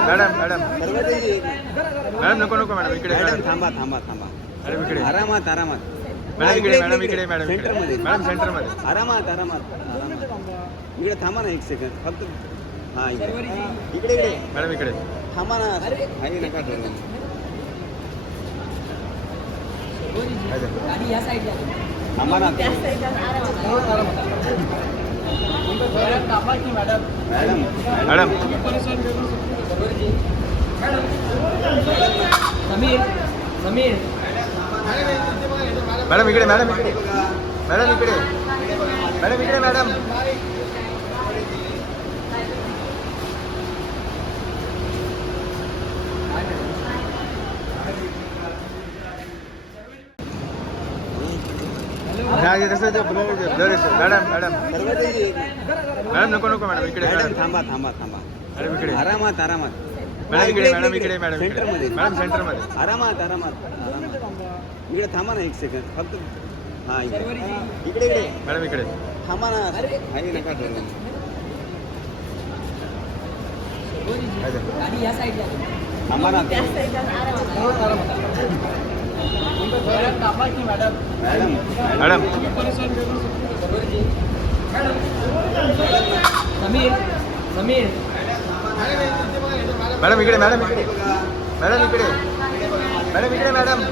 madam madam madam नको नको madam इकडे मॅडम थांबा थांबा थांबा मॅडम इकडे आरामात आरामात मॅडम इकडे मॅडम इकडे मॅडम सेंटरमध्ये मॅडम सेंटरमध्ये आरामात आरामात आरामात इकडे थांबा ना एक सेकंड फक्त हां इकडे इकडे इकडे मॅडम इकडे थांबा ना काही नका ठरवू थांबा ना मॅडम मॅडम मॅडम इकडे मॅडम इकडे मॅडम इकडे मॅडम इकडे मॅडम मॅडम मॅडम मॅडम नको नको मॅडम इकडे मॅडम थांबा थांबा थांबा मॅडम इकडे आरामात आरामात मॅडम इकडे मॅडम इकडे मॅडम सेंटरमध्ये मॅडम सेंटरमध्ये आरामात आरामात आरामात इकडे थांबा ना एक सेकंड फक्त हां इकडे इकडे इकडे मॅडम इकडे थांबा ना काही नका ठरवू थांबा ना मॅडम मॅडम मॅडम इकडे मॅडम इकडे मॅडम इकडे मॅडम इकडे मॅडम